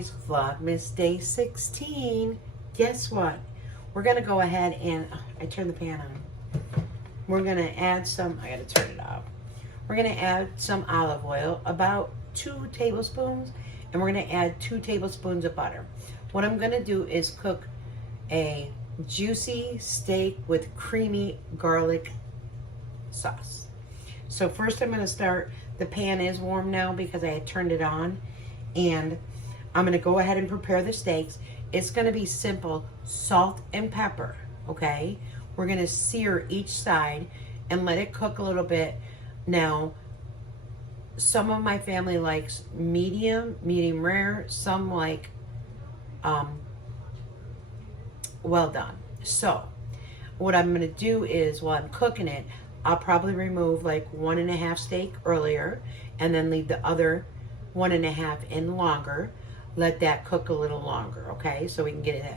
guys, Vlogmas day 16. Guess what? We're gonna go ahead and, I turned the pan on. We're gonna add some, I gotta turn it off. We're gonna add some olive oil, about 2 tablespoons, and we're gonna add 2 tablespoons of butter. What I'm gonna do is cook a juicy steak with creamy garlic sauce. So first I'm gonna start, the pan is warm now because I had turned it on, and I'm gonna go ahead and prepare the steaks. It's gonna be simple, salt and pepper, okay? We're gonna sear each side and let it cook a little bit. Now, some of my family likes medium rare, some like well done. So what I'm gonna do is, while I'm cooking it, I'll probably remove like 1.5 steak earlier and then leave the other 1.5 in longer. Let that cook a little longer, okay? So we can get it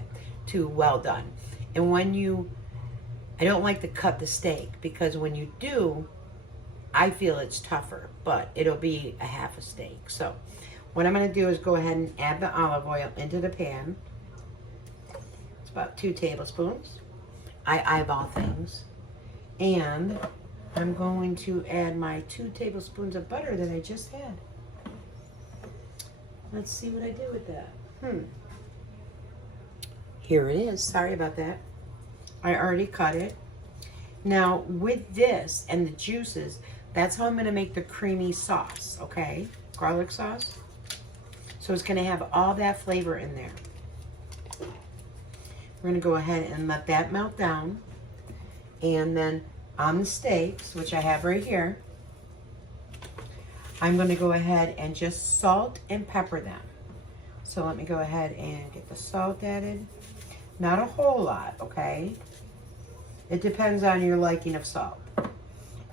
to well done. And when you, I don't like to cut the steak because when you do, I feel it's tougher, but it'll be a half a steak. So what I'm gonna do is go ahead and add the olive oil into the pan. It's about 2 tablespoons. I eyeball things. And I'm going to add my 2 tablespoons of butter that I just had. Let's see what I do with that. Here it is. Sorry about that. I already cut it. Now with this and the juices, that's how I'm gonna make the creamy sauce, okay? Garlic sauce. So it's gonna have all that flavor in there. We're gonna go ahead and let that melt down. And then on the steaks, which I have right here, I'm gonna go ahead and just salt and pepper them. So let me go ahead and get the salt added. Not a whole lot, okay? It depends on your liking of salt.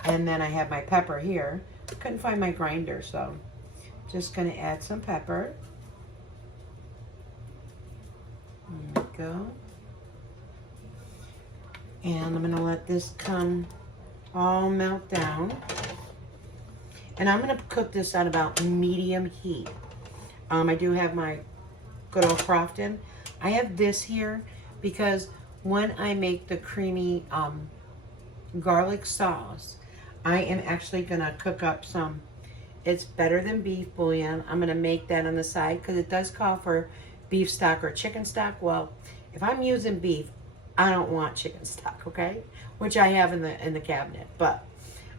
And then I have my pepper here. I couldn't find my grinder, so just gonna add some pepper. There we go. And I'm gonna let this come all melt down. And I'm gonna cook this on about medium heat. I do have my good old Crofton. I have this here because when I make the creamy garlic sauce, I am actually gonna cook up some, it's better than beef bouillon. I'm gonna make that on the side because it does call for beef stock or chicken stock. Well, if I'm using beef, I don't want chicken stock, okay? Which I have in the cabinet, but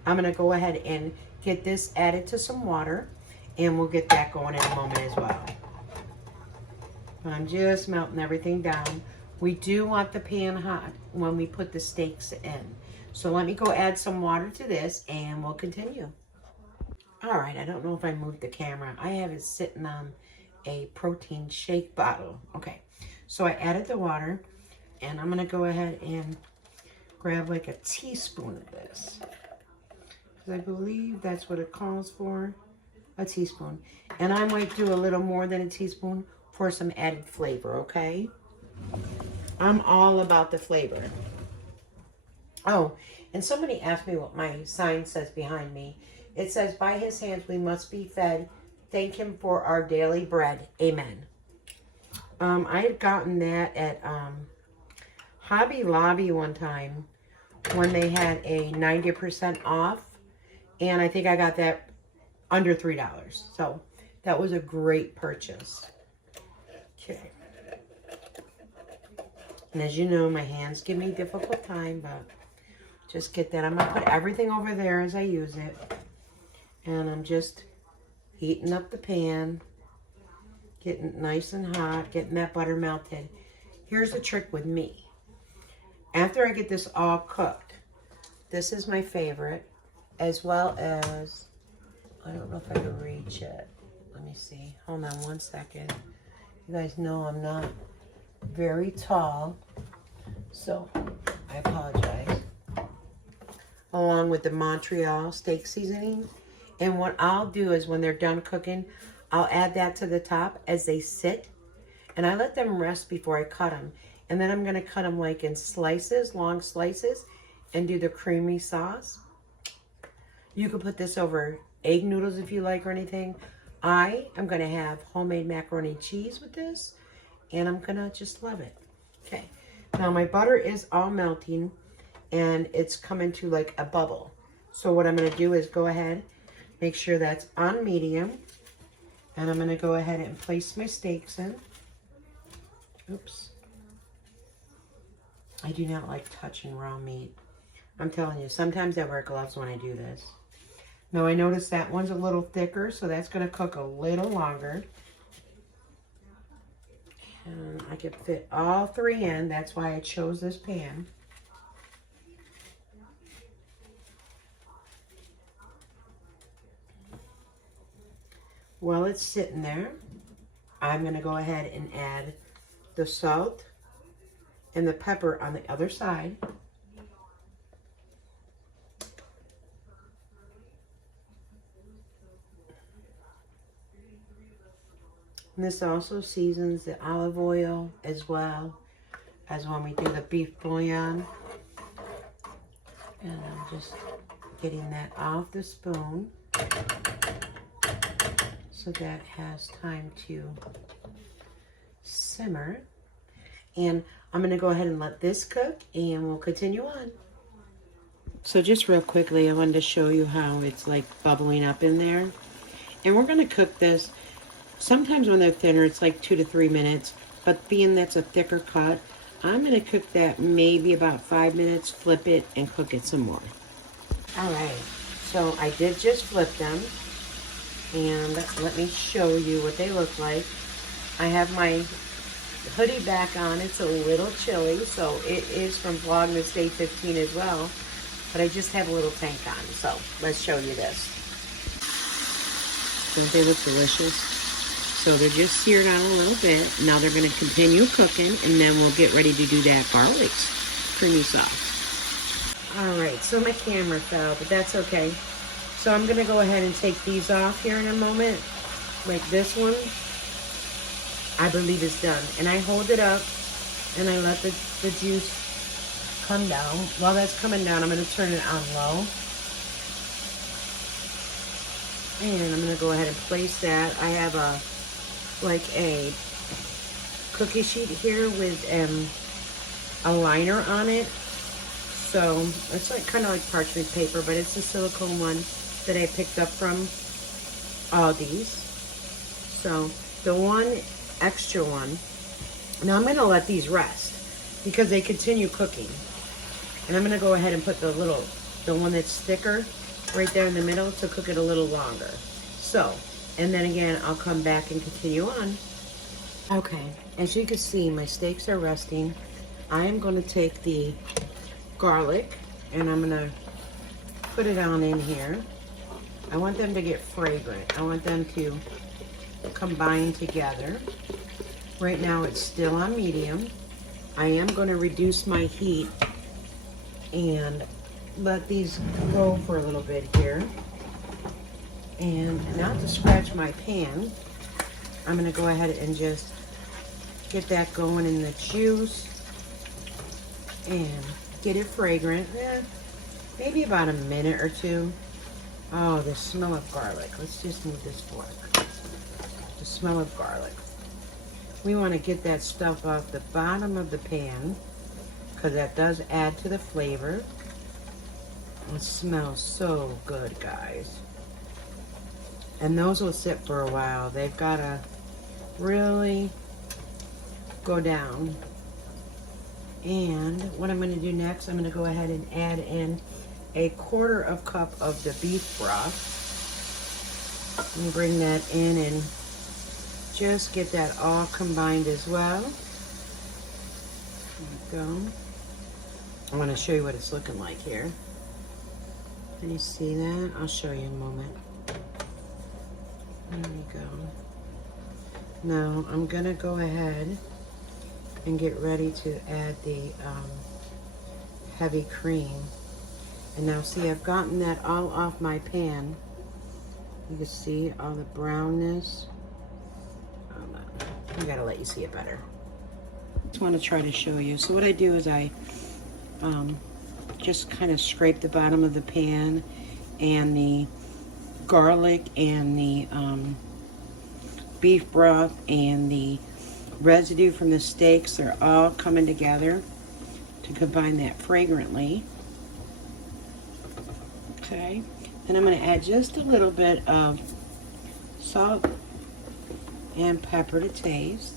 I'm gonna go ahead and get this added to some water, and we'll get that going in a moment as well. I'm just melting everything down. We do want the pan hot when we put the steaks in. So let me go add some water to this and we'll continue. All right, I don't know if I moved the camera. I have it sitting on a protein shake bottle. Okay, so I added the water, and I'm gonna go ahead and grab like a teaspoon of this, because I believe that's what it calls for, a teaspoon. And I might do a little more than a teaspoon for some added flavor, okay? I'm all about the flavor. Oh, and somebody asked me what my sign says behind me. It says, by his hands we must be fed. Thank him for our daily bread. Amen. I had gotten that at Hobby Lobby one time when they had a 90% off. And I think I got that under $3. So that was a great purchase. Okay. And as you know, my hands give me a difficult time, but just get that. I'm going to put everything over there as I use it. And I'm just heating up the pan, getting it nice and hot, getting that butter melted. Here's the trick with me. After I get this all cooked, this is my favorite, as well as, I don't know if I can reach it. Let me see. Hold on one second. You guys know I'm not very tall, so I apologize. Along with the Montreal steak seasoning. And what I'll do is when they're done cooking, I'll add that to the top as they sit. And I let them rest before I cut them. And then I'm going to cut them like in slices, long slices, and do the creamy sauce. You could put this over egg noodles if you like or anything. I am going to have homemade macaroni and cheese with this, and I'm going to just love it. Okay, now my butter is all melting, and it's coming to like a bubble. So what I'm going to do is go ahead, make sure that's on medium, and I'm going to go ahead and place my steaks in. Oops. I do not like touching raw meat. I'm telling you, sometimes I wear gloves when I do this. Now I noticed that one's a little thicker, so that's going to cook a little longer. And I could fit all three in. That's why I chose this pan. While it's sitting there, I'm going to go ahead and add the salt and the pepper on the other side. And this also seasons the olive oil as well as when we do the beef bouillon. And I'm just getting that off the spoon so that has time to simmer. And I'm going to go ahead and let this cook, and we'll continue on. So just real quickly, I wanted to show you how it's like bubbling up in there. And we're going to cook this. Sometimes when they're thinner, it's like 2 to 3 minutes. But being that's a thicker cut, I'm going to cook that maybe about 5 minutes, flip it, and cook it some more. All right. So I did just flip them. And let me show you what they look like. I have my hoodie back on. It's a little chilly, so it is from Vlogmas Day 15 as well. But I just have a little tank on, so let's show you this. Don't they look delicious? So they're just seared on a little bit. Now they're going to continue cooking, and then we'll get ready to do that garlic creamy sauce. All right, so my camera fell, but that's okay. So I'm going to go ahead and take these off here in a moment. Like this one, I believe is done. And I hold it up, and I let the juice come down. While that's coming down, I'm going to turn it on low. And I'm going to go ahead and place that. I have a cookie sheet here with a liner on it. So it's like kind of like parchment paper, but it's a silicone one that I picked up from Aldi's. So the one extra one. Now I'm going to let these rest because they continue cooking. And I'm going to go ahead and put the one that's thicker right there in the middle to cook it a little longer. So, and then again, I'll come back and continue on. Okay, as you can see, my steaks are resting. I am going to take the garlic and I'm going to put it on in here. I want them to get fragrant. I want them to combine together. Right now it's still on medium. I am going to reduce my heat and let these go for a little bit here. And not to scratch my pan, I'm going to go ahead and just get that going in the juice and get it fragrant. Maybe about a minute or two. Oh, the smell of garlic. Let's just move this fork. The smell of garlic. We want to get that stuff off the bottom of the pan because that does add to the flavor. It smells so good, guys. And those will sit for a while. They've got to really go down. And what I'm going to do next, I'm going to go ahead and add in a 1/4 cup of the beef broth. And bring that in and just get that all combined as well. There we go. I want to show you what it's looking like here. Can you see that? I'll show you in a moment. There we go. Now I'm going to go ahead and get ready to add the heavy cream. And now see, I've gotten that all off my pan. You can see all the brownness. Hold on. I gotta let you see it better. Just want to try to show you. So what I do is I just kind of scrape the bottom of the pan and the garlic and the beef broth and the residue from the steaks are all coming together to combine that fragrantly. Okay, then I'm going to add just a little bit of salt and pepper to taste.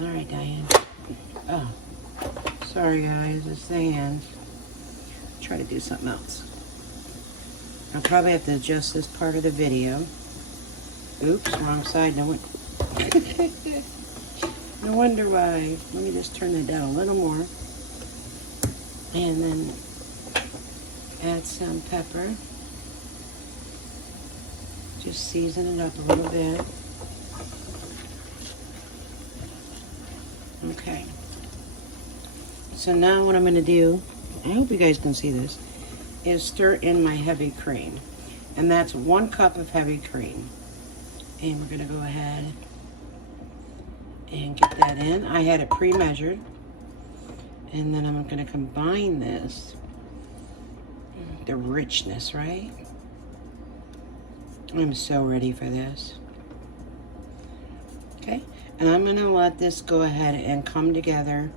All right, Diane. Oh, sorry guys, the sand. Try to do something else. I'll probably have to adjust this part of the video. Oops, wrong side. No wonder why. Let me just turn that down a little more. And then add some pepper. Just season it up a little bit. Okay. So now what I'm going to do, I hope you guys can see this, is stir in my heavy cream. And that's 1 cup of heavy cream. And we're going to go ahead and get that in. I had it pre-measured. And then I'm going to combine this. The richness, right? I'm so ready for this. Okay, and I'm going to let this go ahead and come together.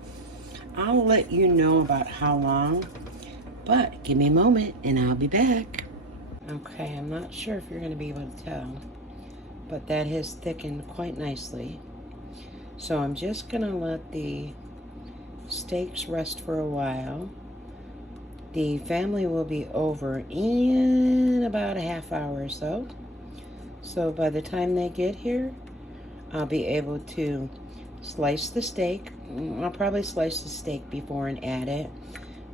I'll let you know about how long, but give me a moment and I'll be back. Okay, I'm not sure if you're going to be able to tell, but that has thickened quite nicely. So I'm just going to let the steaks rest for a while. The family will be over in about a half hour or so. So by the time they get here, I'll be able to slice the steak. I'll probably slice the steak before and add it,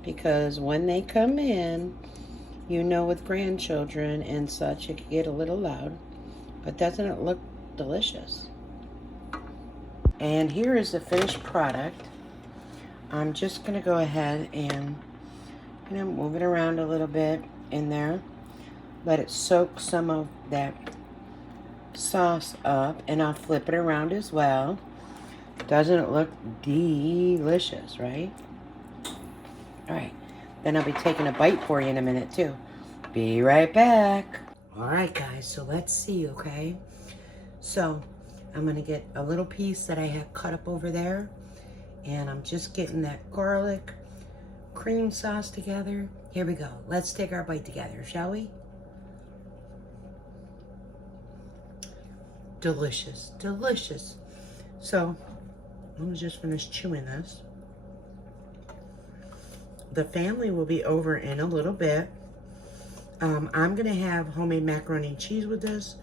because when they come in, you know, with grandchildren and such, it can get a little loud, but doesn't it look delicious? And here is the finished product. I'm just going to go ahead and move it around a little bit in there. Let it soak some of that sauce up, and I'll flip it around as well. Doesn't it look delicious, right? All right, then I'll be taking a bite for you in a minute too. Be right back. All right, guys, so let's see, okay? So I'm gonna get a little piece that I have cut up over there, and I'm just getting that garlic cream sauce together. Here we go. Let's take our bite together, shall we? Delicious, delicious. So I'm just finished chewing this. The family will be over in a little bit. I'm gonna have homemade macaroni and cheese with this,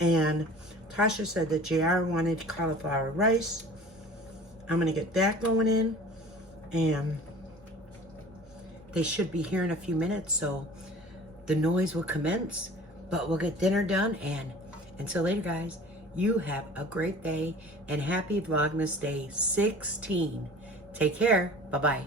and Tasha said that JR wanted cauliflower rice. I'm gonna get that going in, and they should be here in a few minutes, so the noise will commence, but we'll get dinner done. And until later, guys, you have a great day, and happy Vlogmas Day 16. Take care. Bye-bye.